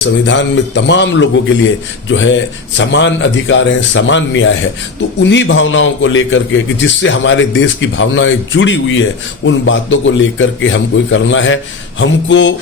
संविधान में तमाम लोगों के लिए जो है समान अधिकार है, समान न्याय है। तो उन्हीं भावनाओं को लेकर के कि जिससे हमारे देश की भावनाएं जुड़ी हुई है, उन बातों को लेकर के हमको करना है। हमको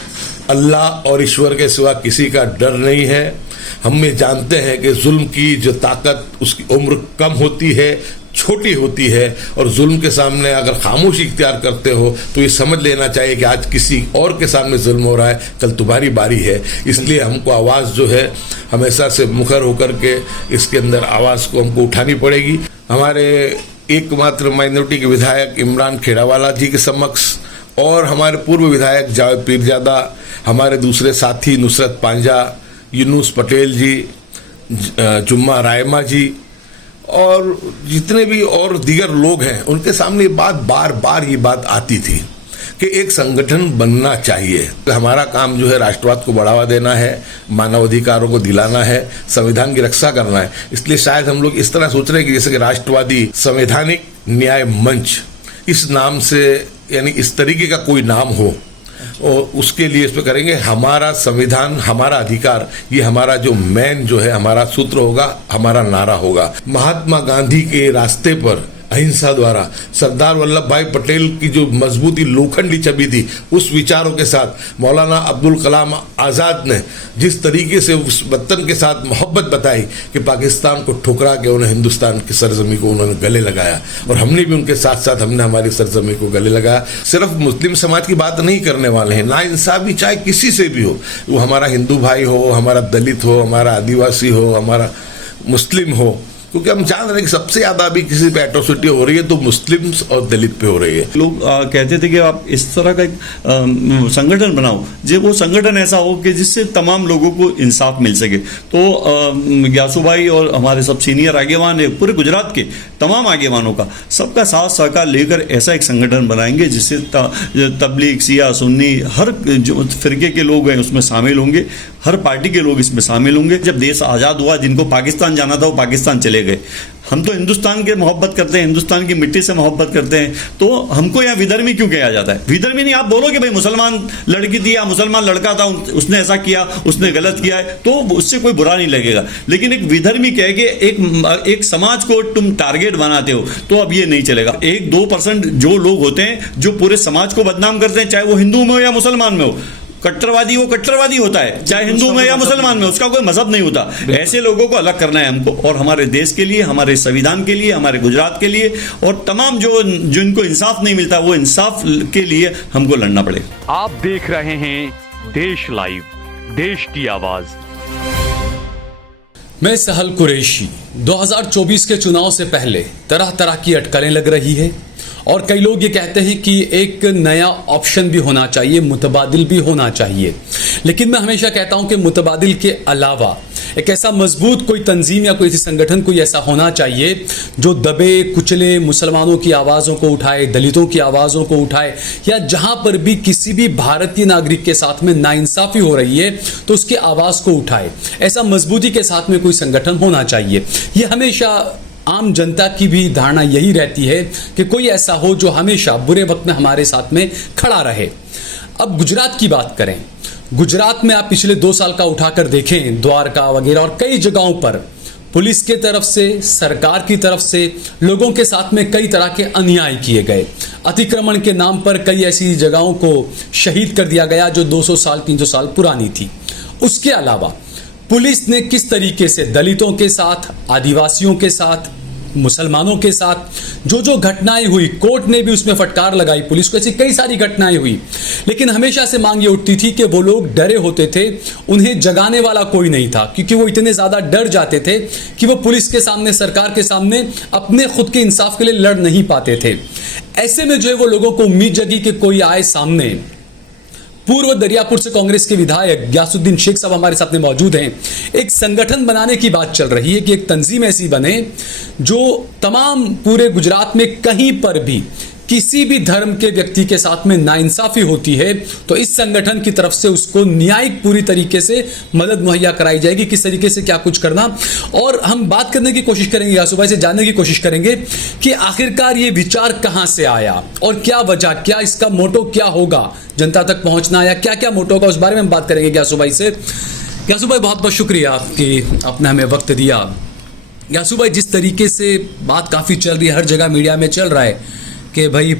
अल्लाह और ईश्वर के सिवा किसी का डर नहीं है। हम ये जानते हैं कि जुल्म की जो ताकत, उसकी उम्र कम होती है, छोटी होती है, और जुल्म के सामने अगर खामोशी इख्तियार करते हो तो ये समझ लेना चाहिए कि आज किसी और के सामने जुल्म हो रहा है, कल तुम्हारी बारी है। इसलिए हमको आवाज़ जो है हमेशा से मुखर होकर के इसके अंदर आवाज़ को हमको उठानी पड़ेगी। हमारे एकमात्र माइनॉरिटी के विधायक इमरान खेड़ावाला जी के समक्ष और हमारे पूर्व विधायक जावेद पीरजादा, हमारे दूसरे साथी नुसरत पांजा, यूनुस पटेल जी, जुम्मा रायमा जी और जितने भी और दीगर लोग हैं, उनके सामने ये बात बार बार ये बात आती थी कि एक संगठन बनना चाहिए। तो हमारा काम जो है राष्ट्रवाद को बढ़ावा देना है, मानवाधिकारों को दिलाना है, संविधान की रक्षा करना है। इसलिए शायद हम लोग इस तरह सोच रहे हैं कि जैसे कि राष्ट्रवादी संवैधानिक न्याय मंच इस नाम से, यानी इस तरीके का कोई नाम हो और उसके लिए इस पर करेंगे। हमारा संविधान, हमारा अधिकार, ये हमारा जो मेन जो है हमारा सूत्र होगा, हमारा नारा होगा। महात्मा गांधी के रास्ते पर अहिंसा द्वारा सरदार वल्लभ भाई पटेल की जो मजबूती लोखंडी छवि थी, उस विचारों के साथ मौलाना अब्दुल कलाम आज़ाद ने जिस तरीके से उस वतन के साथ मोहब्बत बताई कि पाकिस्तान को ठुकरा के उन्हें हिंदुस्तान की सरजमी को उन्होंने गले लगाया, और हमने भी उनके साथ साथ हमने हमारी सरजमी को गले लगाया। सिर्फ मुस्लिम समाज की बात नहीं करने वाले हैं, ना इंसाफी चाहे किसी से भी हो, वो हमारा हिंदू भाई हो, हमारा दलित हो, हमारा आदिवासी हो, हमारा मुस्लिम हो, क्योंकि हम जान रहे हैं कि सबसे ज्यादा अभी किसी पे एट्रोसिटी हो रही है तो मुस्लिम्स और दलित पे हो रही है। लोग कहते थे कि आप इस तरह का एक संगठन बनाओ जो वो संगठन ऐसा हो कि जिससे तमाम लोगों को इंसाफ मिल सके। तो ग्यासू भाई और हमारे सब सीनियर आगेवान है, पूरे गुजरात के तमाम आगेवानों का सबका साथ सहकार लेकर ऐसा एक संगठन बनाएंगे जिससे तबलीग, सिया, सुन्नी, हर जो फिरके के लोग हैं उसमें शामिल होंगे, हर पार्टी के लोग इसमें शामिल होंगे। जब देश आज़ाद हुआ, जिनको पाकिस्तान जाना था वो पाकिस्तान चले गए। हम तो हिंदुस्तान के मोहब्बत करते हैं, हिंदुस्तान की मिट्टी से मोहब्बत करते हैं, तो हमको यहाँ विधर्मी क्यों कहा जाता है? विधर्मी नहीं, आप बोलो कि भाई मुसलमान लड़की थी या मुसलमान लड़का था, उसने ऐसा किया, उसने गलत किया है, तो उससे कोई बुरा नहीं लगेगा। लेकिन एक विधर्मी कह के एक समाज को तुम टारगेट बनाते हो तो अब ये नहीं चलेगा। 1-2% जो लोग होते हैं जो पूरे समाज को बदनाम करते हैं, चाहे वो हिंदू में हो या मुसलमान में हो, कट्टरवादी वो कट्टरवादी होता है, चाहे हिंदू में या मुसलमान में, उसका कोई मजहब नहीं होता। ऐसे लोगों को अलग करना है हमको, और हमारे देश के लिए, हमारे संविधान के लिए, हमारे गुजरात के लिए, और तमाम जो जिनको इंसाफ नहीं मिलता वो इंसाफ के लिए हमको लड़ना पड़ेगा। आप देख रहे हैं देश लाइव, देश की आवाज। मैं सहल कुरैशी। 2024 के चुनाव से पहले तरह तरह की अटकलें लग रही है, और कई लोग ये कहते हैं कि एक नया ऑप्शन भी होना चाहिए, मुतबादिल भी होना चाहिए। लेकिन मैं हमेशा कहता हूं कि मुतबादिल के अलावा एक ऐसा मजबूत कोई तंजीम या कोई संगठन कोई ऐसा होना चाहिए जो दबे कुचले मुसलमानों की आवाज़ों को उठाए, दलितों की आवाज़ों को उठाए, या जहां पर भी किसी भी भारतीय नागरिक के साथ में नाइंसाफ़ी हो रही है तो उसकी आवाज़ को उठाए। ऐसा मजबूती के साथ में कोई संगठन होना चाहिए। ये हमेशा आम जनता की भी धारणा यही रहती है कि कोई ऐसा हो जो हमेशा बुरे वक्त में हमारे साथ में खड़ा रहे। अब गुजरात की बात करें, गुजरात में आप पिछले 2 साल का उठाकर देखें, द्वारका वगैरह और कई जगहों पर पुलिस के तरफ से, सरकार की तरफ से लोगों के साथ में कई तरह के अन्याय किए गए। अतिक्रमण के नाम पर कई ऐसी जगहों को शहीद कर दिया गया जो 200 साल 300 साल पुरानी थी। उसके अलावा पुलिस ने किस तरीके से दलितों के साथ, आदिवासियों के साथ, मुसलमानों के साथ जो घटनाएं हुई, कोर्ट ने भी उसमें फटकार लगाई पुलिस को। ऐसी कई सारी घटनाएं हुई, लेकिन हमेशा से मांग ये उठती थी कि वो लोग डरे होते थे, उन्हें जगाने वाला कोई नहीं था, क्योंकि वो इतने ज़्यादा डर जाते थे कि वो पुलिस के सामने, सरकार के सामने अपने खुद के इंसाफ के लिए लड़ नहीं पाते थे। ऐसे में जो है वो लोगों को उम्मीद जगी कि कोई आए सामने। पूर्व दरियापुर से कांग्रेस के विधायक ग्यासुद्दीन शेख साहब हमारे साथ में मौजूद हैं। एक संगठन बनाने की बात चल रही है कि एक तंजीम ऐसी बने जो तमाम पूरे गुजरात में कहीं पर भी किसी भी धर्म के व्यक्ति के साथ में नाइंसाफी होती है तो इस संगठन की तरफ से उसको न्यायिक पूरी तरीके से मदद मुहैया कराई जाएगी, किस तरीके से क्या कुछ करना। और हम बात करने की कोशिश करेंगे, ग्यासू भाई से जानने की कोशिश करेंगे कि आखिरकार ये विचार कहां से आया और क्या वजह, क्या इसका मोटो क्या होगा, जनता तक पहुंचना या क्या क्या मोटो होगा, उस बारे में हम बात करेंगे ग्यासू भाई से। ग्यासू भाई बहुत बहुत शुक्रिया कि आपने हमें वक्त दिया। ग्यासू भाई, जिस तरीके से बात काफ़ी चल रही है, हर जगह मीडिया में चल रहा है कि भाई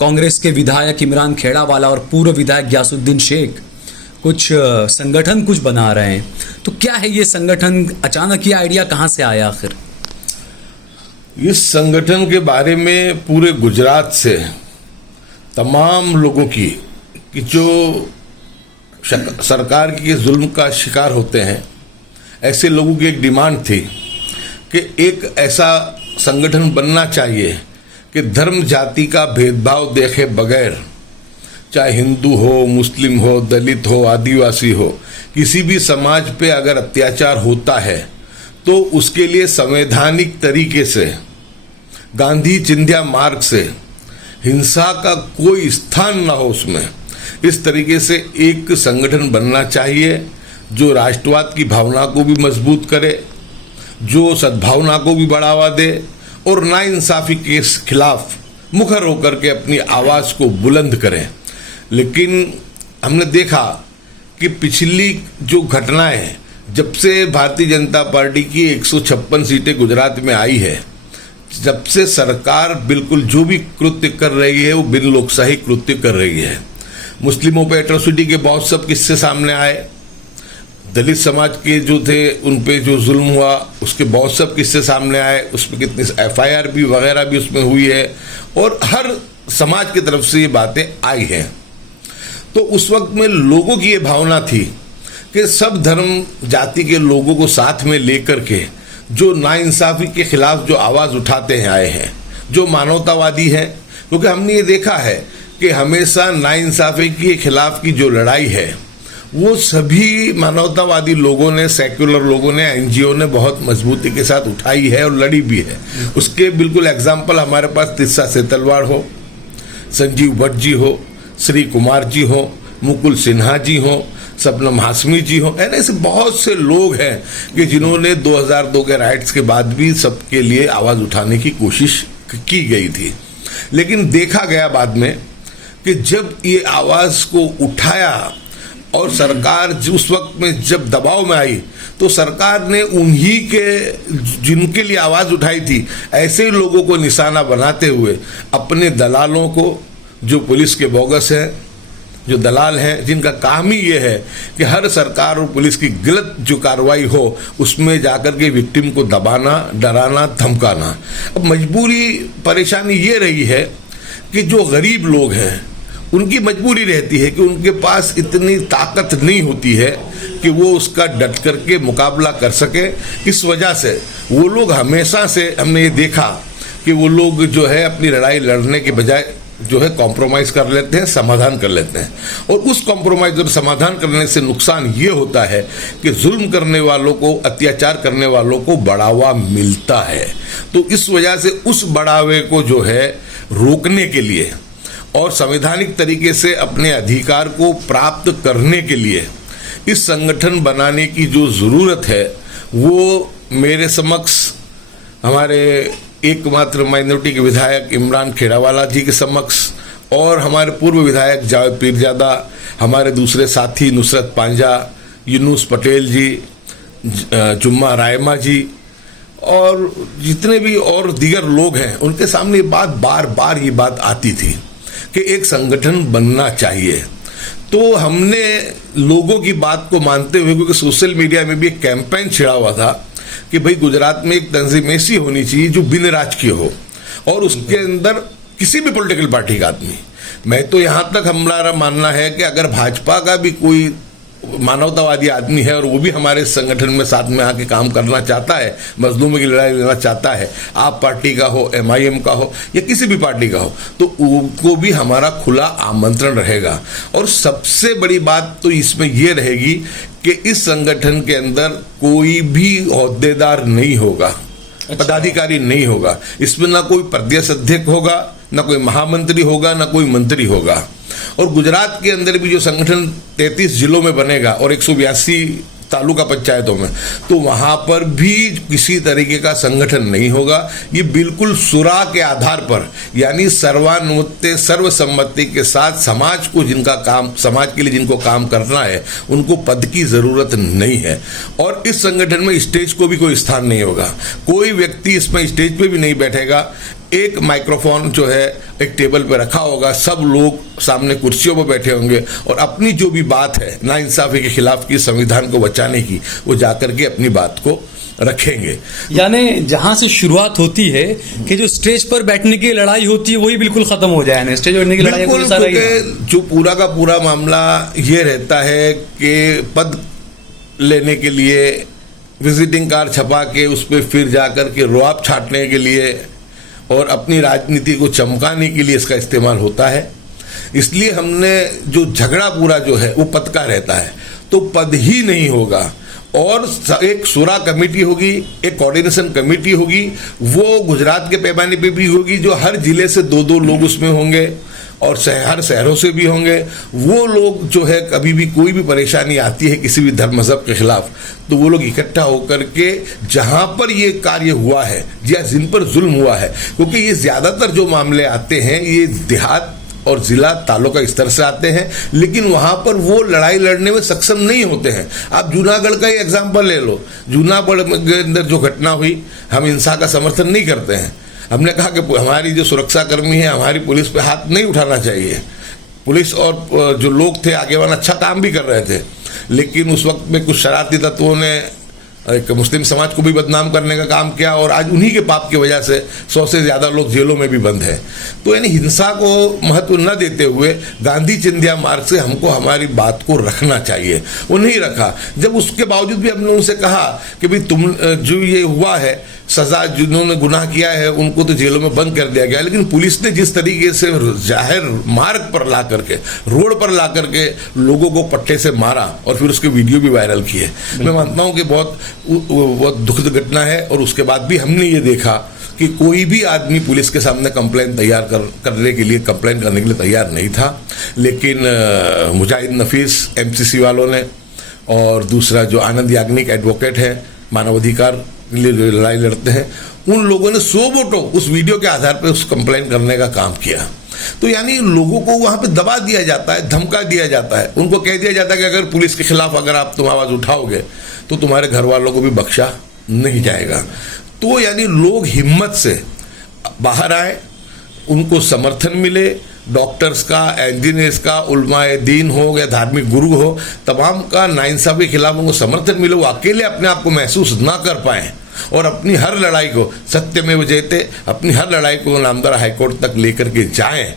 कांग्रेस के विधायक इमरान खेड़ावाला और पूर्व विधायक ग्यासुद्दीन शेख कुछ संगठन कुछ बना रहे हैं, तो क्या है ये संगठन? अचानक ये आइडिया कहाँ से आया आखिर? इस संगठन के बारे में पूरे गुजरात से तमाम लोगों की कि जो सरकार के जुल्म का शिकार होते हैं, ऐसे लोगों की एक डिमांड थी कि एक ऐसा संगठन बनना चाहिए कि धर्म जाति का भेदभाव देखे बगैर, चाहे हिंदू हो, मुस्लिम हो, दलित हो, आदिवासी हो, किसी भी समाज पे अगर अत्याचार होता है तो उसके लिए संवैधानिक तरीके से, गांधी चिंध्या मार्ग से हिंसा का कोई स्थान ना हो उसमें, इस तरीके से एक संगठन बनना चाहिए जो राष्ट्रवाद की भावना को भी मजबूत करे, जो सद्भावना को भी बढ़ावा दे और नाइंसाफी के खिलाफ मुखर होकर के अपनी आवाज़ को बुलंद करें। लेकिन हमने देखा कि पिछली जो घटनाएं, जब से भारतीय जनता पार्टी की 156 सीटें गुजरात में आई है, जब से सरकार बिल्कुल जो भी कृत्य कर रही है वो बिन लोकशाही कृत्य कर रही है। मुस्लिमों पे एट्रोसिटी के बहुत सब किस्से सामने आए, दलित समाज के जो थे उन पे जो जुल्म हुआ उसके बहुत सब किस्से सामने आए, उसमें कितनी FIR भी वगैरह भी उसमें हुई है और हर समाज की तरफ से ये बातें आई हैं। तो उस वक्त में लोगों की ये भावना थी कि सब धर्म जाति के लोगों को साथ में लेकर के जो नाइंसाफी के खिलाफ जो आवाज़ उठाते हैं आए हैं, जो मानवतावादी हैं, क्योंकि हमने ये देखा है कि हमेशा नाइंसाफी के खिलाफ की जो लड़ाई है वो सभी मानवतावादी लोगों ने, सेक्युलर लोगों ने, NGO ने बहुत मजबूती के साथ उठाई है और लड़ी भी है। उसके बिल्कुल एग्जाम्पल हमारे पास तिस्सा सेतलवाड़ हो, संजीव भट्ट जी हो, श्री कुमार जी हो, मुकुल सिन्हा जी हो, शबनम हाशमी जी हो, ऐसे बहुत से लोग हैं कि जिन्होंने 2002 के राइट्स के बाद भी सबके लिए आवाज़ उठाने की कोशिश की गई थी। लेकिन देखा गया बाद में कि जब ये आवाज़ को उठाया और सरकार उस वक्त में जब दबाव में आई तो सरकार ने उन्हीं के जिनके लिए आवाज़ उठाई थी ऐसे लोगों को निशाना बनाते हुए अपने दलालों को, जो पुलिस के बोगस हैं, जो दलाल हैं, जिनका काम ही ये है कि हर सरकार और पुलिस की गलत जो कार्रवाई हो उसमें जाकर के विक्टिम को दबाना, डराना, धमकाना। अब मजबूरी, परेशानी ये रही है कि जो गरीब लोग हैं उनकी मजबूरी रहती है कि उनके पास इतनी ताकत नहीं होती है कि वो उसका डट करके मुकाबला कर सके। इस वजह से वो लोग हमेशा से, हमने ये देखा कि वो लोग जो है अपनी लड़ाई लड़ने के बजाय जो है कॉम्प्रोमाइज़ कर लेते हैं, समाधान कर लेते हैं। और उस कॉम्प्रोमाइज़ और समाधान करने से नुकसान ये होता है कि जुल्म करने वालों को, अत्याचार करने वालों को बढ़ावा मिलता है। तो इस वजह से उस बढ़ावे को जो है रोकने के लिए और संवैधानिक तरीके से अपने अधिकार को प्राप्त करने के लिए इस संगठन बनाने की जो ज़रूरत है वो मेरे समक्ष हमारे एकमात्र माइनॉरिटी के विधायक इमरान खेड़ावाला जी के समक्ष और हमारे पूर्व विधायक जावेद पीरजादा, हमारे दूसरे साथी नुसरत पांजा, यूनुस पटेल जी, जुम्मा रायमा जी और जितने भी और दीगर लोग हैं, उनके सामने बार बार ये बात आती थी कि एक संगठन बनना चाहिए। तो हमने लोगों की बात को मानते हुए, क्योंकि सोशल मीडिया में भी एक कैंपेन छिड़ा हुआ था कि भाई गुजरात में एक तंजीम ऐसी होनी चाहिए जो बिन राजकीय हो और उसके अंदर किसी भी पॉलिटिकल पार्टी का आदमी, मैं तो यहाँ तक हमारा मानना है कि अगर भाजपा का भी कोई मानवतावादी आदमी है और वो भी हमारे संगठन में साथ में आके काम करना चाहता है, मजलूमों की लड़ाई लेना चाहता है, आप पार्टी का हो, MIM का हो या किसी भी पार्टी का हो, तो उनको भी हमारा खुला आमंत्रण रहेगा। और सबसे बड़ी बात तो इसमें ये रहेगी कि इस संगठन के अंदर कोई भी ओहदेदार नहीं होगा, पदाधिकारी नहीं होगा। इसमें ना कोई प्रदेश अध्यक्ष होगा, ना कोई महामंत्री होगा, ना कोई मंत्री होगा। और गुजरात के अंदर भी जो संगठन 33 जिलों में बनेगा और 182 तालुका पंचायतों में, तो वहां पर भी किसी तरीके का संगठन नहीं होगा। ये बिल्कुल सुरा के आधार पर, यानी सर्वानुमते सर्वसम्मति के साथ समाज को जिनका काम, समाज के लिए जिनको काम करना है, उनको पद की जरूरत नहीं है। और इस संगठन में स्टेज को भी कोई स्थान नहीं होगा, कोई व्यक्ति इसमें स्टेज पे भी नहीं बैठेगा। एक माइक्रोफोन जो है एक टेबल पे रखा होगा, सब लोग सामने कुर्सियों पर बैठे होंगे और अपनी जो भी बात है नाइंसाफी के खिलाफ की, संविधान को बचाने की, वो जाकर के अपनी बात को रखेंगे। यानी जहां से शुरुआत होती है कि जो स्टेज पर बैठने की लड़ाई होती है वही बिल्कुल खत्म हो जाए ना, स्टेज बैठने की लड़ाई बिल्कुल, क्योंकि जो पूरा का पूरा मामला ये रहता है कि पद लेने के लिए विजिटिंग कार्ड छपा के उस पर फिर जाकर के रुआब छाटने के लिए और अपनी राजनीति को चमकाने के लिए इसका इस्तेमाल होता है। इसलिए हमने जो झगड़ा पूरा जो है वो पद का रहता है, तो पद ही नहीं होगा और एक शुरा कमेटी होगी, एक कोऑर्डिनेशन कमेटी होगी, वो गुजरात के पैमाने पे भी होगी, जो हर जिले से 2-2 लोग उसमें होंगे और हर शहरों से भी होंगे। वो लोग जो है, कभी भी कोई भी परेशानी आती है किसी भी धर्म मजहब के खिलाफ, तो वो लोग इकट्ठा होकर के जहां पर ये कार्य हुआ है या जिन पर जुल्म हुआ है, क्योंकि ये ज्यादातर जो मामले आते हैं ये देहात और जिला तालुका स्तर से आते हैं, लेकिन वहां पर वो लड़ाई लड़ने में सक्षम नहीं होते हैं। आप जूनागढ़ का ही एग्जाम्पल ले लो, जूनागढ़ के अंदर जो घटना हुई, हम हिंसा का समर्थन नहीं करते हैं। हमने कहा कि हमारी जो सुरक्षा कर्मी है, हमारी पुलिस पे हाथ नहीं उठाना चाहिए। पुलिस और जो लोग थे आगे वाला अच्छा काम भी कर रहे थे, लेकिन उस वक्त में कुछ शरारती तत्वों ने एक मुस्लिम समाज को भी बदनाम करने का काम किया और आज उन्हीं के पाप की वजह से 100 से ज्यादा लोग जेलों में भी बंद हैं। तो यानी हिंसा को महत्व न देते हुए गांधी चिंध्या मार्ग से हमको हमारी बात को रखना चाहिए, वो नहीं रखा। जब उसके बावजूद भी हमने उनसे कहा कि भाई तुम जो ये हुआ है, सजा जिन्होंने गुनाह किया है उनको तो जेलों में बंद कर दिया गया, लेकिन पुलिस ने जिस तरीके से जाहिर मार्ग पर ला करके, रोड पर ला करके लोगों को पट्टे से मारा और फिर उसके वीडियो भी वायरल किए, मैं मानता हूं कि बहुत दुखद घटना है। और उसके बाद भी हमने ये देखा कि कोई भी आदमी पुलिस के सामने कंप्लेंट तैयार करने के लिए, कंप्लेंट करने के लिए तैयार नहीं था। लेकिन मुजाहिद नफीस एमसीसी वालों ने और दूसरा जो आनंद याग्निक एडवोकेट है, मानवाधिकार लिए लड़ाई लड़ते हैं, उन लोगों ने 100 वोटों उस वीडियो के आधार पर उस कंप्लेंट करने का काम किया। तो यानी लोगों को वहां पे दबा दिया जाता है, धमका दिया जाता है, उनको कह दिया जाता है कि अगर पुलिस के खिलाफ अगर आप तुम आवाज उठाओगे तो तुम्हारे घर वालों को भी बख्शा नहीं जाएगा। तो यानी लोग हिम्मत से बाहर आए, उनको समर्थन मिले, डॉक्टर्स का, इंजीनियर्स का, उलमाए दीन हो या धार्मिक गुरु हो, तमाम का नाइंसाफी के खिलाफ उनको समर्थन मिले। वो अकेले अपने आप को महसूस ना कर पाए और अपनी हर लड़ाई को सत्यमेव जयते, अपनी हर लड़ाई को नामदार हाईकोर्ट तक लेकर के जाएं।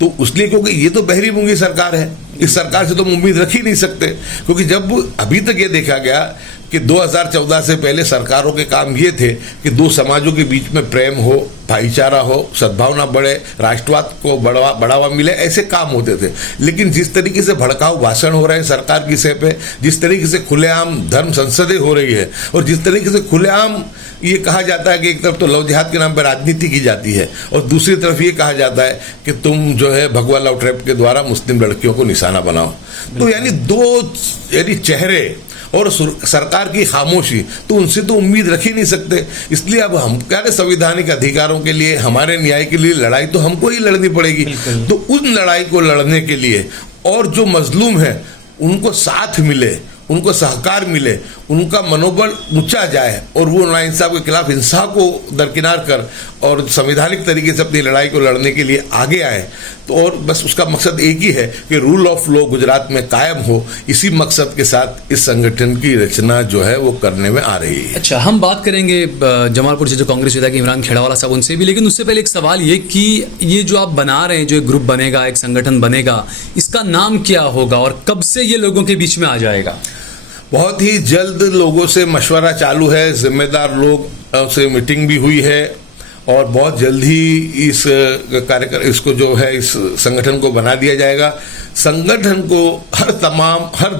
तो उसलिए क्योंकि ये तो बहरी मूंगी सरकार है, इस सरकार से तो हम उम्मीद रख ही नहीं सकते, क्योंकि जब अभी तक ये देखा गया कि 2014 से पहले सरकारों के काम ये थे कि दो समाजों के बीच में प्रेम हो, भाईचारा हो, सद्भावना बढ़े, राष्ट्रवाद को बढ़ावा मिले, ऐसे काम होते थे। लेकिन जिस तरीके से भड़काऊ भाषण हो रहे हैं सरकार की सतह पे, जिस तरीके से खुलेआम धर्म संसदें हो रही है और जिस तरीके से खुलेआम ये कहा जाता है कि एक तरफ तो लव जिहाद के नाम पर राजनीति की जाती है और दूसरी तरफ ये कहा जाता है कि तुम जो है भगवा लव ट्रैप के द्वारा मुस्लिम लड़कियों को निशाना बनाओ, तो यानी दो चेहरे और सरकार की खामोशी, तो उनसे तो उम्मीद रख ही नहीं सकते। इसलिए अब हम क्या संवैधानिक अधिकारों के लिए, हमारे न्याय के लिए लड़ाई तो हमको ही लड़नी पड़ेगी। तो उन लड़ाई को लड़ने के लिए और जो मजलूम है उनको साथ मिले, उनको सहकार मिले, उनका मनोबल ऊंचा जाए और वो नाइंसाफ के खिलाफ हिंसा को दरकिनार कर और संवैधानिक तरीके से अपनी लड़ाई को लड़ने के लिए आगे आए। तो और बस उसका मकसद एक ही है कि रूल ऑफ लॉ गुजरात में कायम हो। इसी मकसद के साथ इस संगठन की रचना जो है वो करने में आ रही है। अच्छा, हम बात करेंगे जमालपुर से जो कांग्रेस विधायक इमरान खेड़ावाला साहब, उनसे भी, लेकिन उससे पहले एक सवाल ये कि ये जो आप बना रहे हैं, जो एक ग्रुप बनेगा, एक संगठन बनेगा, इसका नाम क्या होगा और कब से ये लोगों के बीच में आ जाएगा? बहुत ही जल्द लोगों से मशवरा चालू है, जिम्मेदार लोग से मीटिंग भी हुई है और बहुत जल्द ही इस कार्यक्रम इसको जो है इस संगठन को बना दिया जाएगा। संगठन को हर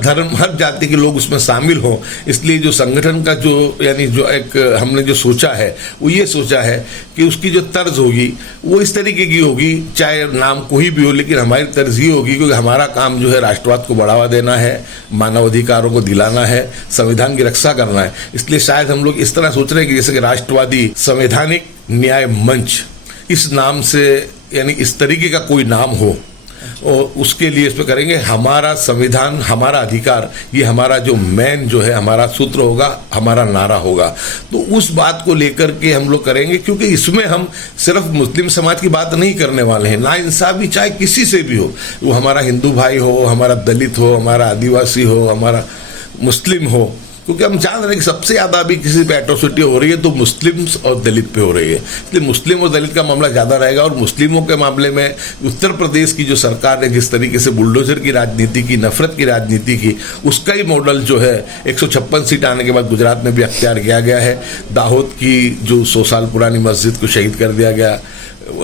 धर्म हर जाति के लोग उसमें शामिल हों, इसलिए जो संगठन का जो यानी जो एक हमने जो सोचा है वो ये सोचा है कि उसकी जो तर्ज होगी वो इस तरीके की होगी, चाहे नाम कोई भी हो, लेकिन हमारी तर्ज ये होगी क्योंकि हमारा काम जो है राष्ट्रवाद को बढ़ावा देना है, मानवाधिकारों को दिलाना है, संविधान की रक्षा करना है। इसलिए शायद हम लोग इस तरह सोच रहे हैं कि जैसे कि राष्ट्रवादी संवैधानिक न्याय मंच इस नाम से यानी इस तरीके का कोई नाम हो और उसके लिए इस पर करेंगे हमारा संविधान हमारा अधिकार, ये हमारा जो मेन जो है हमारा सूत्र होगा, हमारा नारा होगा। तो उस बात को लेकर के हम लोग करेंगे क्योंकि इसमें हम सिर्फ मुस्लिम समाज की बात नहीं करने वाले हैं, ना इंसाफी चाहे किसी से भी हो, वो हमारा हिंदू भाई हो, हमारा दलित हो, हमारा आदिवासी हो, हमारा मुस्लिम हो, क्योंकि हम जान रहे हैं कि सबसे ज्यादा अभी किसी पे एट्रोसिटी हो रही है तो मुस्लिम्स और दलित पे हो रही है, इसलिए मुस्लिम और दलित का मामला ज्यादा रहेगा। और मुस्लिमों के मामले में उत्तर प्रदेश की जो सरकार ने जिस तरीके से बुलडोजर की राजनीति की, नफरत की राजनीति की, उसका ही मॉडल जो है 156 सीट आने के बाद गुजरात में भी अख्तियार किया गया है। दाहोद की जो 100 साल पुरानी मस्जिद को शहीद कर दिया गया,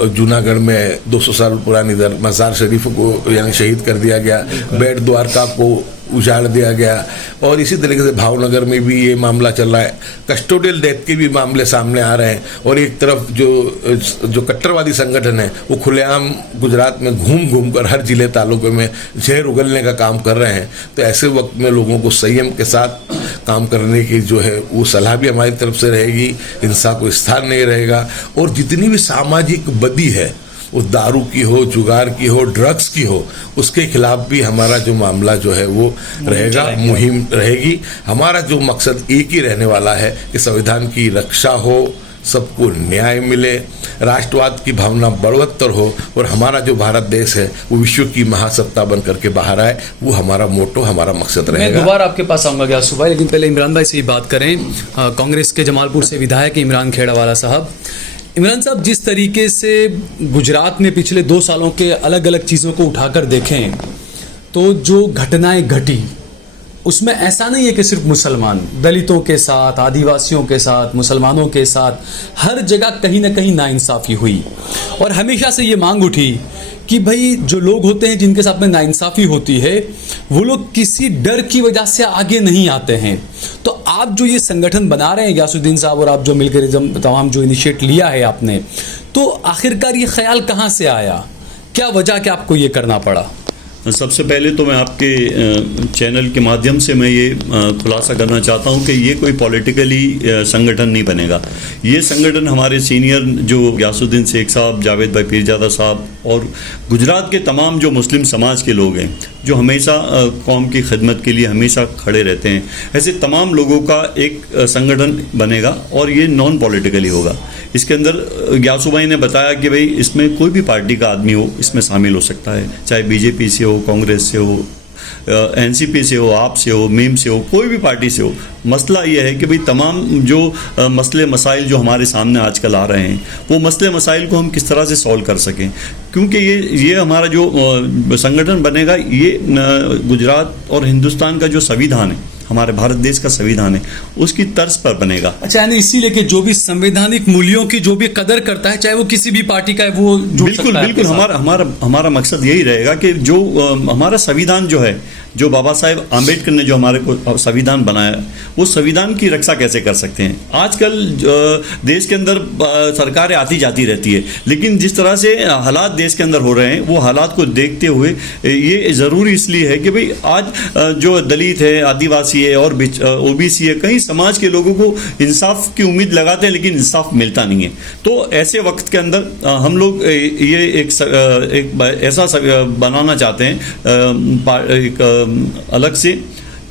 जूनागढ़ में 200 साल पुरानी मजार शरीफ को यानी शहीद कर दिया गया, बेट द्वारका को उजाड़ दिया गया, और इसी तरीके से भावनगर में भी ये मामला चल रहा है। कस्टोडियल डेथ के भी मामले सामने आ रहे हैं और एक तरफ जो कट्टरवादी संगठन है वो खुलेआम गुजरात में घूम कर हर जिले तालुके में जहर उगलने का काम कर रहे हैं। तो ऐसे वक्त में लोगों को संयम के साथ काम करने की जो है वो सलाह भी हमारी तरफ से रहेगी, हिंसा को स्थान नहीं रहेगा। और जितनी भी सामाजिक बदी है वो दारू की हो, जुगार की हो, ड्रग्स की हो, उसके खिलाफ भी हमारा जो मामला जो है वो रहेगा, मुहिम रहेगी। हमारा जो मकसद एक ही रहने वाला है कि संविधान की रक्षा हो, सबको न्याय मिले, राष्ट्रवाद की भावना बलवत्तर हो और हमारा जो भारत देश है वो विश्व की महासत्ता बन करके बाहर आए, वो हमारा मोटो, हमारा मकसद रहेगा। मैं दोबारा आपके पास आऊंगा ग्यासु भाई, लेकिन पहले इमरान भाई से ही बात करें। कांग्रेस के जमालपुर से विधायक इमरान खेड़ावाला साहब, इमरान साहब, जिस तरीके से गुजरात में पिछले 2 सालों के अलग अलग चीज़ों को उठाकर देखें तो जो घटनाएं घटी उसमें ऐसा नहीं है कि सिर्फ मुसलमान, दलितों के साथ, आदिवासियों के साथ, मुसलमानों के साथ हर जगह कहीं ना कहीं नाइंसाफ़ी हुई। और हमेशा से ये मांग उठी कि भाई जो लोग होते हैं जिनके साथ में नाइंसाफ़ी होती है वो लोग किसी डर की वजह से आगे नहीं आते हैं। तो आप जो ये संगठन बना रहे हैं गयासुद्दीन साहब और आप जो मिलकर तमाम जो इनिशिएट लिया है आपने, तो आखिरकार ये ख्याल कहाँ से आया, क्या वजह कि आपको ये करना पड़ा? सबसे पहले तो मैं आपके चैनल के माध्यम से मैं ये खुलासा करना चाहता हूँ कि ये कोई पॉलिटिकली संगठन नहीं बनेगा। ये संगठन हमारे सीनियर जो गयासुद्दीन शेख साहब, जावेद भाई पीरजादा साहब और गुजरात के तमाम जो मुस्लिम समाज के लोग हैं जो हमेशा कौम की खिदमत के लिए हमेशा खड़े रहते हैं, ऐसे तमाम लोगों का एक संगठन बनेगा और ये नॉन पॉलिटिकली होगा। इसके अंदर ग्यासु भाई ने बताया कि भाई इसमें कोई भी पार्टी का आदमी हो इसमें शामिल हो सकता है, चाहे बीजेपी से हो, कांग्रेस से हो, एनसीपी से हो, आप से हो, मीम से हो, कोई भी पार्टी से हो। मसला ये है कि भाई तमाम जो मसले मसाइल जो हमारे सामने आजकल आ रहे हैं वो मसले मसाइल को हम किस तरह से सॉल्व कर सकें, क्योंकि ये हमारा जो संगठन बनेगा ये गुजरात और हिंदुस्तान का जो संविधान है, हमारे भारत देश का संविधान है, उसकी तर्ज पर बनेगा। अच्छा, यानी इसीलिए कि जो भी संवैधानिक मूल्यों की जो भी कदर करता है, चाहे वो किसी भी पार्टी का है, वो बिल्कुल हमारा मकसद यही रहेगा कि जो हमारा संविधान जो है, जो बाबा साहेब आम्बेडकर ने जो हमारे को संविधान बनाया, वो संविधान की रक्षा कैसे कर सकते हैं। आजकल देश के अंदर सरकारें आती जाती रहती है, लेकिन जिस तरह से हालात देश के अंदर हो रहे हैं वो हालात को देखते हुए ये ज़रूरी इसलिए है कि भाई आज जो दलित है, आदिवासी है और ओबीसी है, कई समाज के लोगों को इंसाफ की उम्मीद लगाते हैं लेकिन इंसाफ मिलता नहीं है। तो ऐसे वक्त के अंदर हम लोग ये एक ऐसा बनाना चाहते हैं एक अलग से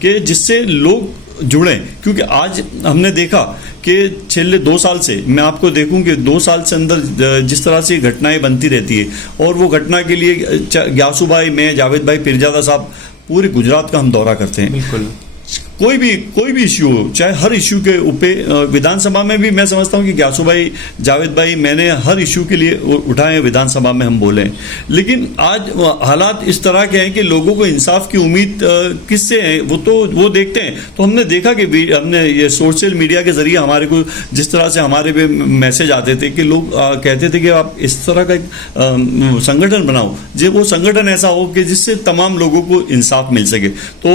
कि जिससे लोग जुड़ें, क्योंकि आज हमने देखा कि पिछले 2 साल से मैं आपको देखूं कि 2 साल से अंदर जिस तरह से घटनाएं बनती रहती है और वो घटना के लिए ग्यासु भाई, मैं, जावेद भाई पीरजादा साहब पूरे गुजरात का हम दौरा करते हैं। बिल्कुल। कोई भी इश्यू हो, चाहे हर इश्यू के ऊपर विधानसभा में भी मैं समझता हूं कि ग्यासू भाई, जावेद भाई, मैंने हर इश्यू के लिए उठाए, विधानसभा में हम बोले। लेकिन आज हालात इस तरह के हैं कि लोगों को इंसाफ की उम्मीद किससे है वो देखते हैं। तो हमने देखा कि हमने ये सोशल मीडिया के जरिए हमारे को जिस तरह से हमारे पे मैसेज आते थे कि लोग कहते थे कि आप इस तरह का एक संगठन बनाओ, जो वो संगठन ऐसा हो कि जिससे तमाम लोगों को इंसाफ मिल सके। तो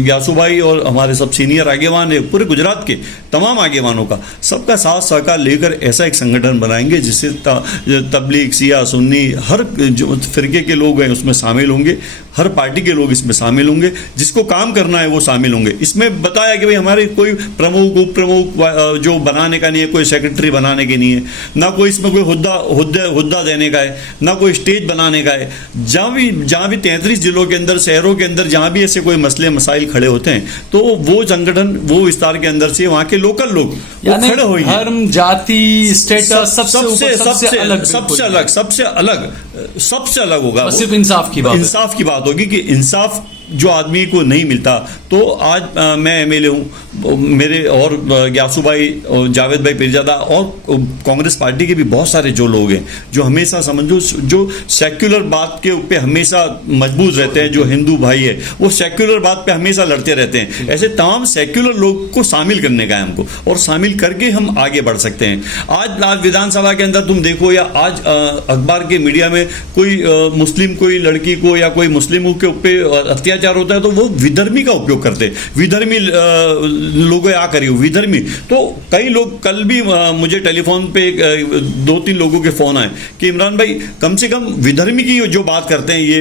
ग्यासू भाई और हमारे सब सीनियर आगेवान है, पूरे गुजरात के तमाम आगेवानों का सबका साथ सहकार लेकर ऐसा एक संगठन बनाएंगे जिससे तबलीग, शिया, सुन्नी, हर जो फिरके के लोग हैं उसमें शामिल होंगे, हर पार्टी के लोग इसमें शामिल होंगे, जिसको काम करना है वो शामिल होंगे। इसमें बताया कि भाई हमारे कोई प्रमुख, उप प्रमुख जो बनाने का नहीं है, कोई सेक्रेटरी बनाने के नहीं है, ना कोई इसमें कोई हुद्दा देने का है, ना कोई स्टेज बनाने का है। जहाँ भी 33 जिलों के अंदर, शहरों के अंदर जहाँ भी ऐसे कोई मसले मसाइल खड़े होते हैं तो वो संगठन, वो विस्तार के अंदर से वहाँ के लोकल लोग खड़े होंगे। धर्म, जाति, स्टेटस सबसे अलग होगा। सिर्फ इंसाफ की बात होगी कि इंसाफ जो आदमी को नहीं मिलता। तो आज मैं एमएलए हूँ, मेरे और ग्यासू भाई और जावेद भाई पीरजादा और कांग्रेस पार्टी के भी बहुत सारे जो लोग हैं जो हमेशा समझो जो सेक्युलर बात के ऊपर हमेशा मजबूत रहते हैं, जो हिंदू भाई है वो सेक्युलर बात पे हमेशा लड़ते रहते हैं। ऐसे तमाम सेक्युलर लोग को शामिल करने का है हमको, और शामिल करके हम आगे बढ़ सकते हैं। आज विधानसभा के अंदर तुम देखो, या आज अखबार के मीडिया में कोई मुस्लिम कोई लड़की को या कोई मुस्लिमों के ऊपर अत्याचार होता है तो वो विधर्मी का उपयोग करते हैं, विधर्मी लोगों आ करियो विधर्मी। तो कई लोग, कल भी मुझे टेलीफोन पे 2-3 लोगों के फोन आए कि इमरान भाई कम से कम विधर्मी की जो बात करते हैं, ये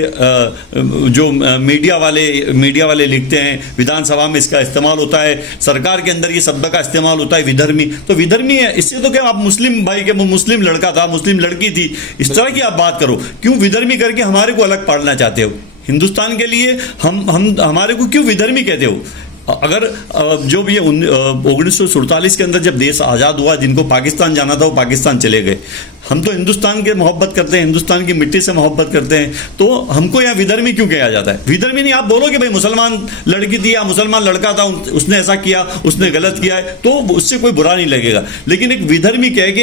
जो मीडिया वाले लिखते हैं, विधानसभा में इसका इस्तेमाल होता है, सरकार के अंदर ये शब्द का इस्तेमाल होता है विधर्मी। तो विधर्मी है, इससे तो क्या आप मुस्लिम भाई के, वो मुस्लिम लड़का था, मुस्लिम लड़की थी, इस तरह की आप बात करो। क्यों विधर्मी करके हमारे को अलग पाड़ना चाहते हो? हिंदुस्तान के लिए हम हमारे को क्यों विधर्मी कहते हो? अगर जो भी 1947 के अंदर जब देश आज़ाद हुआ, जिनको पाकिस्तान जाना था वो पाकिस्तान चले गए। हम तो हिंदुस्तान के मोहब्बत करते हैं, हिंदुस्तान की मिट्टी से मोहब्बत करते हैं, तो हमको यहाँ विधर्मी क्यों कहा जाता है? विधर्मी नहीं, आप बोलो कि भाई मुसलमान लड़की थी या मुसलमान लड़का था, उसने ऐसा किया, उसने गलत किया है, तो उससे कोई बुरा नहीं लगेगा। लेकिन एक विधर्मी कह के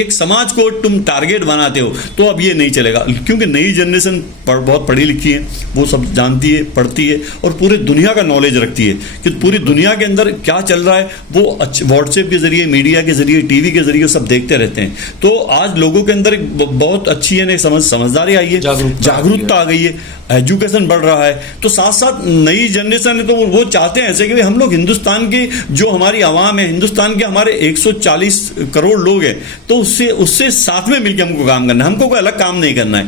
एक समाज को तुम टारगेट बनाते हो, तो अब ये नहीं चलेगा। क्योंकि नई जनरेशन बहुत पढ़ी लिखी है, वो सब जानती है, पढ़ती है और पूरे दुनिया का नॉलेज रखती है कि पूरी दुनिया के अंदर क्या चल रहा है। वो व्हाट्सएप के जरिए, मीडिया के जरिए, टीवी के जरिए सब देखते रहते हैं। तो आज लोगों के अंदर एक बहुत अच्छी है समझदारी आई है, जागरूकता आ गई है, एजुकेशन बढ़ रहा है। तो साथ साथ नई जनरेशन है तो वो चाहते हैं ऐसे कि हम लोग हिंदुस्तान की जो हमारी आवाम है, हिंदुस्तान के हमारे 140 करोड़ लोग हैं, तो उससे साथ में मिलकर हमको काम करना है, हमको कोई अलग काम नहीं करना है।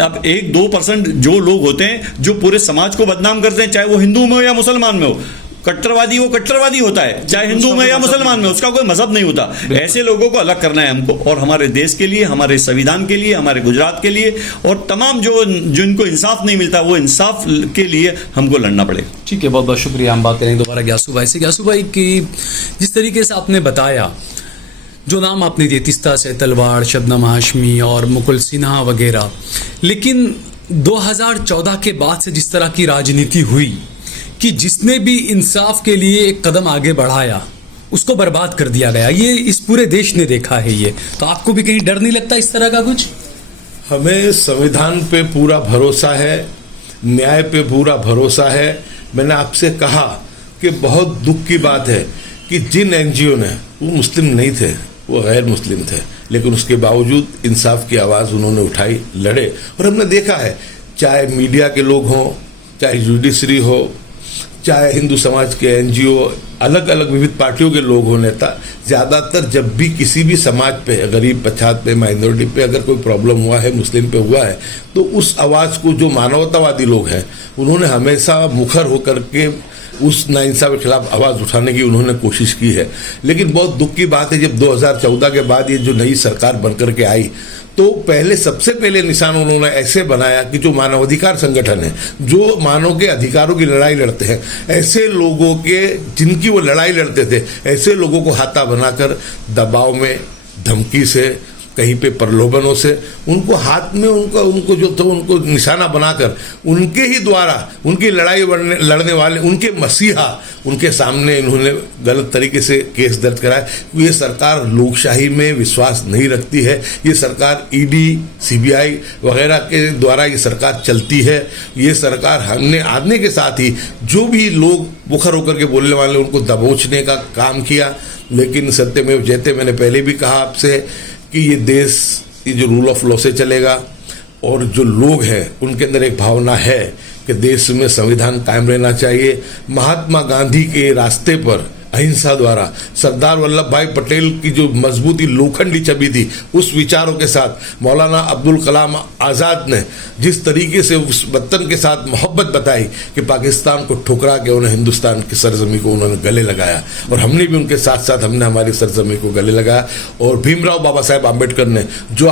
अब 1-2% जो लोग होते हैं जो पूरे समाज को बदनाम करते हैं, चाहे वो हिंदू में हो या मुसलमान में हो, कट्टरवादी वो कट्टरवादी होता है, चाहे हिंदू में या मुसलमान में, उसका कोई मजहब नहीं होता। ऐसे लोगों को अलग करना है हमको, और हमारे देश के लिए, हमारे संविधान के लिए, हमारे गुजरात के लिए, और तमाम जिनको इंसाफ नहीं मिलता वो इंसाफ के लिए हमको लड़ना पड़ेगा। ठीक है, बहुत बहुत शुक्रिया। हम बात करेंगे दोबारा ग्यासू भाई से। ग्यासू भाई की जिस तरीके से आपने बताया, जो नाम आपने दिए, तीस्ता से तलवार, शबनम हाशमी और मुकुल सिन्हा वगैरह, लेकिन 2014 के बाद से जिस तरह की राजनीति हुई कि जिसने भी इंसाफ के लिए एक कदम आगे बढ़ाया उसको बर्बाद कर दिया गया, ये इस पूरे देश ने देखा है। ये तो आपको भी कहीं डर नहीं लगता इस तरह का कुछ? हमें संविधान पे पूरा भरोसा है, न्याय पे पूरा भरोसा है। मैंने आपसे कहा कि बहुत दुख की बात है कि जिन एनजीओ ने, वो मुस्लिम नहीं थे, वो गैर मुस्लिम थे, लेकिन उसके बावजूद इंसाफ की आवाज़ उन्होंने उठाई, लड़े। और हमने देखा है, चाहे मीडिया के लोग हों, चाहे जुडिशरी हो, चाहे हिंदू समाज के एनजीओ, अलग अलग विविध पार्टियों के लोग हो, नेता, ज़्यादातर जब भी किसी भी समाज पे, गरीब पछात पे, माइनॉरिटी पे अगर कोई प्रॉब्लम हुआ है, मुस्लिम पे हुआ है, तो उस आवाज़ को जो मानवतावादी लोग हैं उन्होंने हमेशा मुखर होकर के उस नाइंसाफ़ी के खिलाफ आवाज़ उठाने की उन्होंने कोशिश की है। लेकिन बहुत दुख की बात है, जब 2014 के बाद ये जो नई सरकार बनकर के आई, तो सबसे पहले निशान उन्होंने ऐसे बनाया कि जो मानवाधिकार संगठन है, जो मानव के अधिकारों की लड़ाई लड़ते हैं, ऐसे लोगों के, जिनकी वो लड़ाई लड़ते थे, ऐसे लोगों को हाथा बनाकर दबाव में, धमकी से, कहीं पे प्रलोभनों से उनको हाथ में उनको जो था उनको निशाना बनाकर उनके ही द्वारा उनकी लड़ाई लड़ने वाले उनके मसीहा उनके सामने इन्होंने गलत तरीके से केस दर्ज कराया। ये सरकार लोकशाही में विश्वास नहीं रखती है। ये सरकार ईडी सीबीआई वगैरह के द्वारा ये सरकार चलती है। ये सरकार हमने आने के साथ ही जो भी लोग मुखर होकर के बोलने वाले उनको दबोचने का काम किया। लेकिन सत्यमेव जयते, मैंने पहले भी कहा आपसे कि ये देश ये जो रूल ऑफ लॉ से चलेगा और जो लोग हैं उनके अंदर एक भावना है कि देश में संविधान कायम रहना चाहिए। महात्मा गांधी के रास्ते पर अहिंसा द्वारा सरदार वल्लभ भाई पटेल की जो मजबूती लोखंडी छवि थी उस विचारों के साथ मौलाना अब्दुल कलाम आज़ाद ने जिस तरीके से उस वतन के साथ मोहब्बत बताई कि पाकिस्तान को ठुकरा के उन्हें हिंदुस्तान की सरजमी को उन्होंने गले लगाया और हमने भी उनके साथ साथ हमने हमारी सरजमी को गले लगाया। और भीमराव बाबा साहेब आम्बेडकर ने जो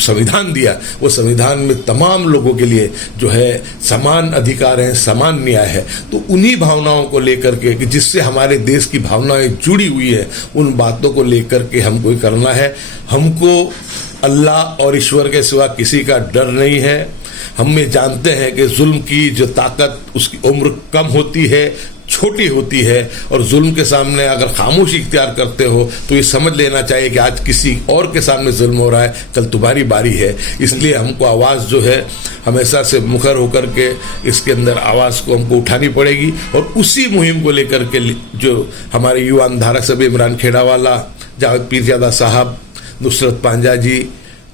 संविधान दिया वो संविधान में तमाम लोगों के लिए जो है समान अधिकार है, समान न्याय है। तो उन्हीं भावनाओं को लेकर के जिससे हमारे देश की भावनाएं जुड़ी हुई है उन बातों को लेकर के हमको करना है। हमको अल्लाह और ईश्वर के सिवा किसी का डर नहीं है। हम ये जानते हैं कि जुल्म की जो ताकत उसकी उम्र कम होती है, छोटी होती है और जुल्म के सामने अगर खामोशी इख्तियार करते हो तो ये समझ लेना चाहिए कि आज किसी और के सामने जुल्म हो रहा है, कल तुम्हारी बारी है। इसलिए हमको आवाज़ जो है हमेशा से मुखर होकर के इसके अंदर आवाज़ को हमको उठानी पड़ेगी। और उसी मुहिम को लेकर के जो हमारे युवा अंधारक सब इमरान खेड़ावाला, जावेद पीरजादा साहब, नुसरत पांजा जी,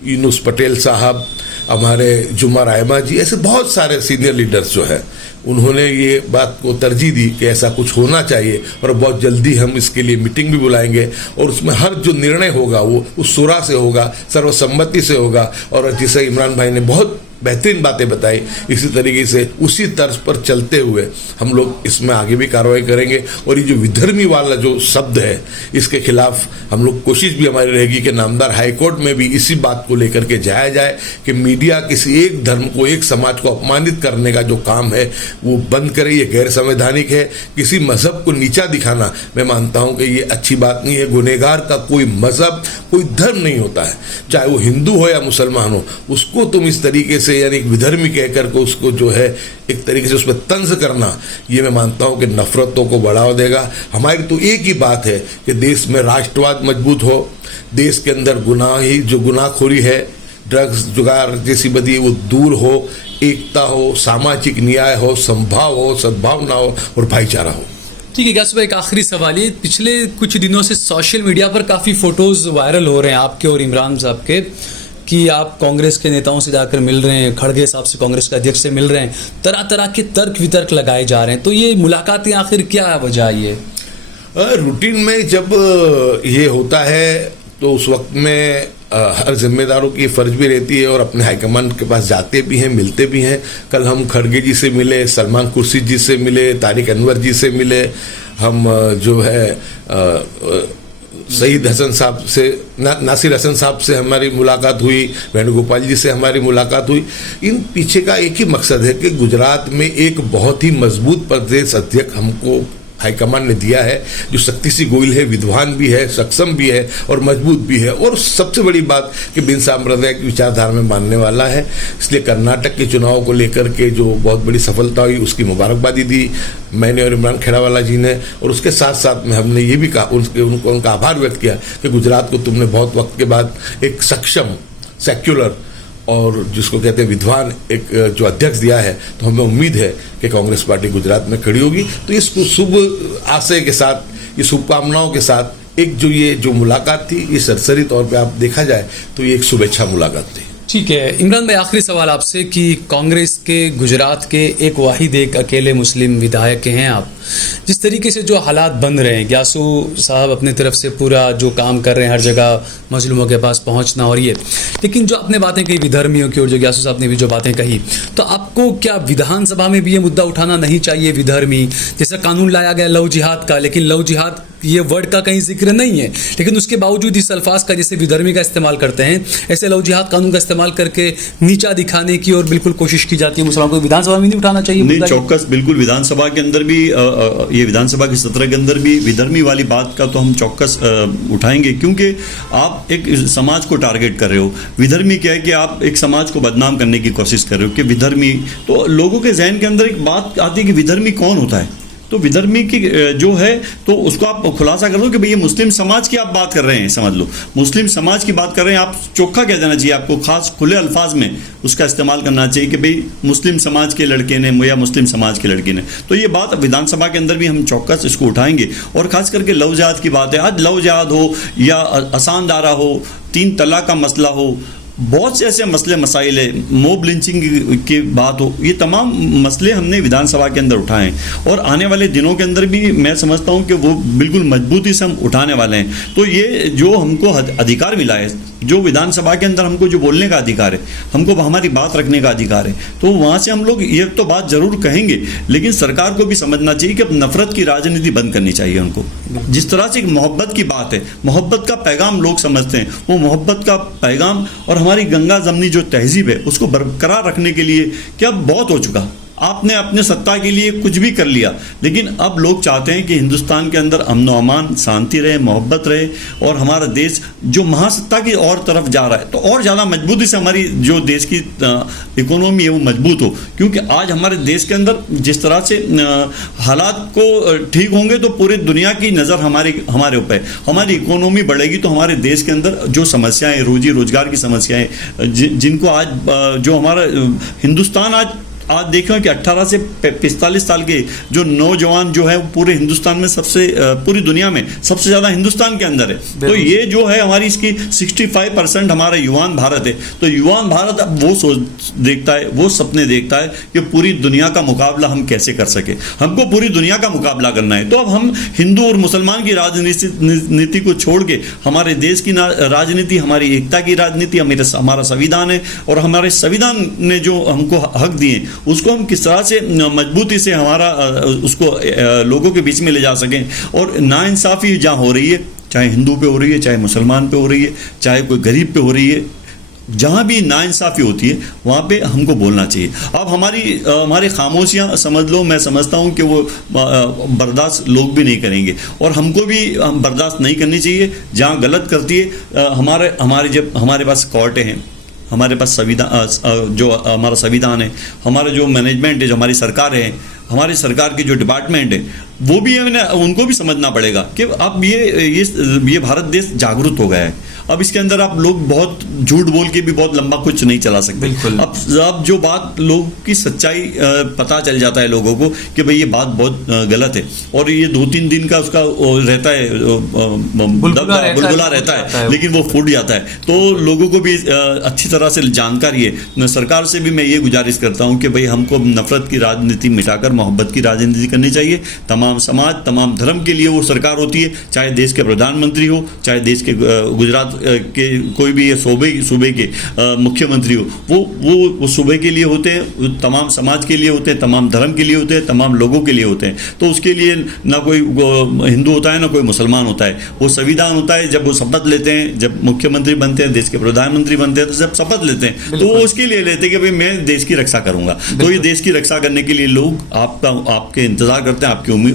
यूनुस पटेल साहब, हमारे जुम्मर रहमा जी, ऐसे बहुत सारे सीनियर लीडर्स जो है उन्होंने ये बात को तरजीह दी कि ऐसा कुछ होना चाहिए और बहुत जल्दी हम इसके लिए मीटिंग भी बुलाएंगे और उसमें हर जो निर्णय होगा वो उस शुरा से होगा, सर्वसम्मति से होगा। और जिसे इमरान भाई ने बहुत बेहतरीन बातें बताई, इसी तरीके से उसी तर्ज पर चलते हुए हम लोग इसमें आगे भी कार्रवाई करेंगे। और ये जो विधर्मी वाला जो शब्द है इसके खिलाफ हम लोग कोशिश भी हमारी रहेगी कि नामदार हाईकोर्ट में भी इसी बात को लेकर के जाया जाए कि मीडिया किसी एक धर्म को, एक समाज को अपमानित करने का जो काम है वो बंद करे। ये गैर संवैधानिक है। किसी मजहब को नीचा दिखाना मैं मानता हूं कि ये अच्छी बात नहीं है। गुनहगार का कोई मजहब, कोई धर्म नहीं होता है, चाहे वो हिंदू हो या मुसलमान हो। उसको तुम इस तरीके से यानी विधर्मी कहकर को उसको जो है एक तरीके से उसमें तंज करना, ये मैं मानता हूं कि नफरतों को बढ़ावा देगा। हमारी तो एक ही बात है कि देश में राष्ट्रवाद मजबूत हो, देश के अंदर जो गुनाहखोरी है, ड्रग्स जुगार जैसी बदी वो दूर हो, एकता हो, सामाजिक न्याय हो, संभाव हो, सद्भावना हो और भाईचारा हो। ठीक है ग्यासु भाई, एक आखिरी सवाल, ये पिछले कुछ दिनों से सोशल मीडिया पर काफ़ी फोटोज वायरल हो रहे हैं आपके और इमरान साहब के कि आप कांग्रेस के नेताओं से जाकर मिल रहे हैं, खड़गे साहब से, कांग्रेस के अध्यक्ष से मिल रहे हैं, तरह तरह के तर्क वितर्क लगाए जा रहे हैं। तो ये मुलाकातें आखिर क्या वजह ये? रूटीन में जब ये होता है तो उस वक्त में हर जिम्मेदारों की फर्ज भी रहती है और अपने हाईकमान के पास जाते भी हैं, मिलते भी हैं। कल हम खड़गे जी से मिले, सलमान खुर्शीद जी से मिले, तारिक अनवर जी से मिले, हम जो है सईद हसन साहब से, नासिर हसन साहब से हमारी मुलाकात हुई, वेणुगोपाल जी से हमारी मुलाकात हुई। इन पीछे का एक ही मकसद है कि गुजरात में एक बहुत ही मजबूत प्रदेश अध्यक्ष हमको हाईकमान ने दिया है, जो शक्ति सिंह गोयल है, विद्वान भी है, सक्षम भी है और मजबूत भी है। और सबसे बड़ी बात कि बिन सांप्रदायिक विचारधारा में मानने वाला है। इसलिए कर्नाटक के चुनाव को लेकर के जो बहुत बड़ी सफलता हुई उसकी मुबारकबादी दी मैंने और इमरान खेड़ावाला जी ने। और उसके साथ साथ में हमने ये भी कहा, उनका आभार व्यक्त किया कि गुजरात को तुमने बहुत वक्त के बाद एक सक्षम, सेक्युलर और जिसको कहते हैं विद्वान एक जो अध्यक्ष दिया है। तो हमें उम्मीद है कि कांग्रेस पार्टी गुजरात में खड़ी होगी। तो इस शुभ आशय के साथ, ये शुभकामनाओं के साथ एक ये जो मुलाकात थी, ये सरसरी तौर पे आप देखा जाए तो ये एक शुभेच्छा मुलाकात थी। ठीक है इमरान भाई, आखिरी सवाल आपसे कि कांग्रेस के गुजरात के एक वाहिद एक अकेले मुस्लिम विधायक हैं आप, जिस तरीके से जो हालात बन रहे हैं, ग्यासु साहब अपनी तरफ से पूरा जो काम कर रहे हैं, हर जगह मजलूमों के पास पहुंचना और ये, लेकिन जो आपने बातें कही विधर्मियों की और जो ग्यासु साहब ने भी जो बातें कही, तो आपको क्या विधानसभा में भी ये मुद्दा उठाना नहीं चाहिए? विधर्मी जैसा कानून लाया गया लव जिहाद का, लेकिन लव जिहाद ये वर्ड का कहीं जिक्र नहीं है, लेकिन उसके बावजूद इस अल्फाज का जैसे विधर्मी का इस्तेमाल करते हैं, ऐसे लव जिहाद कानून का इस्तेमाल करके नीचा दिखाने की और बिल्कुल कोशिश की जाती है मुसलमानों को। विधानसभा में नहीं उठाना चाहिए? नहीं, चौकस बिल्कुल विधानसभा के अंदर भी ये विधानसभा के सत्र के अंदर भी विधर्मी वाली बात का तो हम चौकस उठाएंगे, क्योंकि आप एक समाज को टारगेट कर रहे हो। विधर्मी क्या है कि आप एक समाज को बदनाम करने की कोशिश कर रहे हो कि विधर्मी, तो लोगों के जहन के अंदर एक बात आती है कि विधर्मी कौन होता है। तो विधर्मी की जो है तो उसको आप खुलासा कर दो कि भाई ये मुस्लिम समाज की आप बात कर रहे हैं, समझ लो मुस्लिम समाज की बात कर रहे हैं। आप चोखा कह देना चाहिए, आपको खास खुले अल्फाज में उसका इस्तेमाल करना चाहिए कि भाई मुस्लिम समाज के लड़के ने या मुस्लिम समाज के लड़की ने। तो ये बात विधानसभा के अंदर भी हम चौकस इसको उठाएंगे। और खास करके लव जिहाद की बात है, आज लव जिहाद हो या आसान दारा हो, 3 तलाक का मसला हो, बहुत से ऐसे मसले मसाइल है, मोब लिंचिंग की बात हो, ये तमाम मसले हमने विधानसभा के अंदर उठाए हैं और आने वाले दिनों के अंदर भी मैं समझता हूं कि वो बिल्कुल मजबूती से हम उठाने वाले हैं। तो ये जो हमको अधिकार मिला है, जो विधानसभा के अंदर हमको जो बोलने का अधिकार है, हमको हमारी बात रखने का अधिकार है, तो वहाँ से हम लोग ये तो बात जरूर कहेंगे, लेकिन सरकार को भी समझना चाहिए कि अब नफरत की राजनीति बंद करनी चाहिए उनको। जिस तरह से एक मोहब्बत की बात है, मोहब्बत का पैगाम लोग समझते हैं, वो मोहब्बत का पैगाम और हमारी गंगा जमनी जो तहजीब है उसको बरकरार रखने के लिए क्या बहुत हो चुका। आपने अपने सत्ता के लिए कुछ भी कर लिया, लेकिन अब लोग चाहते हैं कि हिंदुस्तान के अंदर अमन व अमान, शांति रहे, मोहब्बत रहे और हमारा देश जो महासत्ता की और तरफ जा रहा है तो और ज़्यादा मजबूती से हमारी जो देश की इकोनॉमी है वो मजबूत हो। क्योंकि आज हमारे देश के अंदर जिस तरह से हालात को ठीक होंगे तो पूरी दुनिया की नज़र हमारे ऊपर है। हमारी इकोनॉमी बढ़ेगी तो हमारे देश के अंदर जो समस्याएँ, रोजी रोजगार की समस्याएँ, जिनको आज जो हमारा हिंदुस्तान आज देखो कि 18 से 45 साल के जो नौजवान जो है पूरे हिंदुस्तान में सबसे, पूरी दुनिया में सबसे ज़्यादा हिंदुस्तान के अंदर है। तो ये जो है हमारी इसकी 65% हमारा युवान भारत है। तो युवान भारत अब वो सोच देखता है, वो सपने देखता है कि पूरी दुनिया का मुकाबला हम कैसे कर सके, हमको पूरी दुनिया का मुकाबला करना है। तो अब हम हिंदू और मुसलमान की राजनीति को छोड़ के हमारे देश की राजनीति, हमारी एकता की राजनीति, हमारा संविधान है और हमारे संविधान ने जो हमको हक दिए उसको हम किस तरह से मजबूती से हमारा उसको लोगों के बीच में ले जा सकें। और नाइंसाफ़ी जहाँ हो रही है, चाहे हिंदू पे हो रही है, चाहे मुसलमान पे हो रही है, चाहे कोई गरीब पे हो रही है, जहाँ भी नाइंसाफ़ी होती है वहाँ पे हमको बोलना चाहिए। अब हमारी खामोशियाँ समझ लो, मैं समझता हूँ कि वो बर्दाश्त लोग भी नहीं करेंगे और हमको भी हम बर्दाश्त नहीं करनी चाहिए। जहाँ गलत करती है जब हमारे पास कोर्टें हैं, हमारे पास संविधान, जो हमारा संविधान है, हमारा जो मैनेजमेंट है, जो हमारी सरकार है, हमारी सरकार की जो डिपार्टमेंट है, वो भी हमें उनको भी समझना पड़ेगा कि अब ये भारत देश जागरूक हो गया है। अब इसके अंदर आप लोग बहुत झूठ बोल के भी बहुत लंबा कुछ नहीं चला सकते। अब जो बात लोग की सच्चाई पता चल जाता है लोगों को कि भाई ये बात बहुत गलत है और ये 2-3 दिन का उसका रहता है, बुलबुला रहता है, लेकिन वो फूट जाता है। तो लोगों को भी अच्छी तरह से जानकारी है। सरकार से भी मैं ये गुजारिश करता हूँ कि भाई हमको नफरत की राजनीति मिटाकर मोहब्बत की राजनीति करनी चाहिए। तमाम समाज, तमाम धर्म के लिए वो सरकार होती है, चाहे देश के प्रधानमंत्री हो, चाहे देश के गुजरात के कोई भी सूबे के मुख्यमंत्री हो, वो सूबे के लिए होते हैं, तमाम समाज के लिए होते हैं, तमाम धर्म के लिए होते हैं, तमाम लोगों के लिए होते हैं। तो उसके लिए ना कोई हिंदू होता है ना कोई मुसलमान होता है। वो संविधान होता है, जब वो शपथ लेते हैं, जब मुख्यमंत्री बनते हैं, देश के प्रधानमंत्री बनते हैं, तो जब शपथ लेते हैं तो वो उसके लिए लेते हैं कि भाई मैं देश की रक्षा करूंगा। तो ये देश की रक्षा करने के लिए लोग आपके इंतजार करते हैं,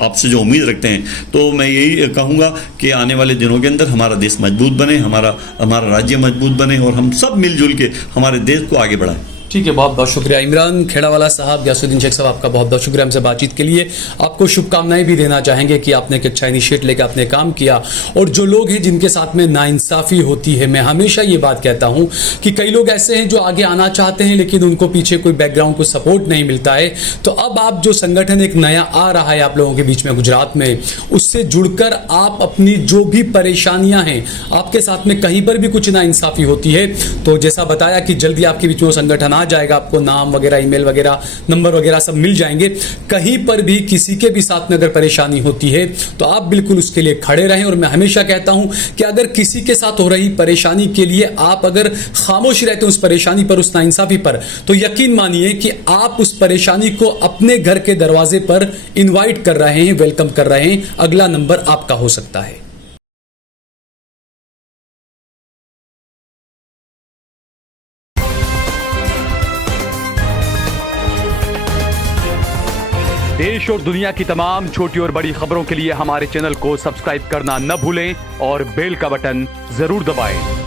आपसे जो उम्मीद रखते हैं। तो मैं यही कहूँगा कि आने वाले दिनों के अंदर हमारा देश मजबूत बने, हमारा राज्य मजबूत बने और हम सब मिलजुल के हमारे देश को आगे बढ़ाएं। ठीक है, बहुत बहुत शुक्रिया इमरान खेड़ावाला साहब, गयासुद्दीन शेख साहब, आपका बहुत बहुत शुक्रिया हमसे बातचीत के लिए। आपको शुभकामनाएं भी देना चाहेंगे कि आपने एक अच्छा इनिशिएट लेकर आपने काम किया। और जो लोग हैं जिनके साथ में नाइंसाफ़ी होती है, मैं हमेशा ये बात कहता हूं कि कई लोग ऐसे हैं जो आगे आना चाहते हैं लेकिन उनको पीछे कोई बैकग्राउंड, कोई सपोर्ट नहीं मिलता है। तो अब आप जो संगठन एक नया आ रहा है आप लोगों के बीच में गुजरात में, उससे जुड़कर आप अपनी जो भी परेशानियां हैं, आपके साथ में कहीं पर भी कुछ नाइंसाफ़ी होती है तो जैसा बताया कि जल्दी आपके बीच में वो संगठन आ जाएगा, आपको नाम वगैरह, ईमेल वगैरह, नंबर वगैरह सब मिल जाएंगे। कहीं पर भी किसी के भी साथ में अगर परेशानी होती है तो आप बिल्कुल उसके लिए खड़े रहें। और मैं हमेशा कहता हूं कि अगर किसी के साथ हो रही परेशानी के लिए आप अगर खामोश रहते हैं उस परेशानी पर, उस नाइंसाफी पर, तो यकीन मानिए कि आप उस परेशानी को अपने घर के दरवाजे पर इनवाइट कर रहे हैं, वेलकम कर रहे हैं। अगला नंबर आपका हो सकता है। देश और दुनिया की तमाम छोटी और बड़ी खबरों के लिए हमारे चैनल को सब्सक्राइब करना न भूलें और बेल का बटन जरूर दबाएं।